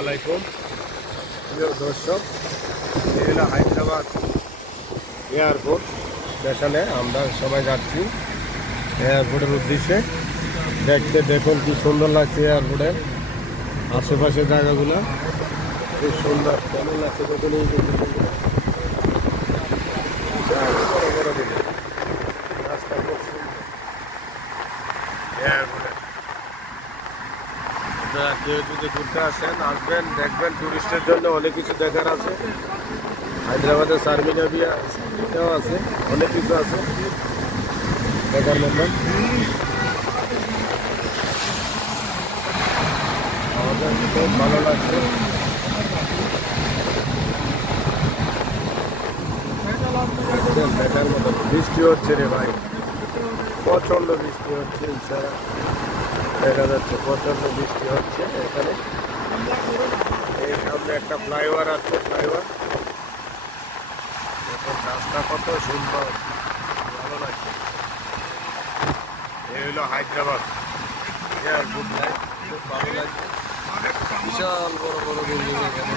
আলাইকুম প্রিয় দর্শক, এই হলো হায়দ্রাবাদ এয়ারপোর্ট স্টেশনে। আমরা সবাই যাচ্ছি এয়ারপোর্টের উদ্দেশ্যে। দেখুন কি সুন্দর লাগছে এয়ারপোর্টের আশেপাশে জায়গাগুলো, খুব সুন্দর। কেমন লাগছে দেখুন এই বড় বড় রাস্তা খুব সুন্দর এয়ারপোর্টে। কেউ যদি ঘুরতে আসেন, আসবেন, দেখবেন। টুরিস্টের জন্য অনেক কিছু দেখার আছে। হায়দ্রাবাদের চারমিনারিয়াও আছে, অনেক কিছু আছে দেখার মতন। আমাদের খুব ভালো লাগছে। দেখার মতন। বৃষ্টি হচ্ছে রে ভাই, প্রচন্ড বৃষ্টি হচ্ছে। ইশারা দেখা যাচ্ছে প্রচন্ড বৃষ্টি হচ্ছে এখানে। এই সামনে একটা ফ্লাইওভার আছে, ফ্লাইওভার। দেখুন রাস্তা কত সুন্দর, ভালো লাগছে। এই হলো হায়দ্রাবাদ এয়ারপোর্ট, খুব ভালো লাগছে। বিশাল বড় বড় বিল্ডিং এখানে।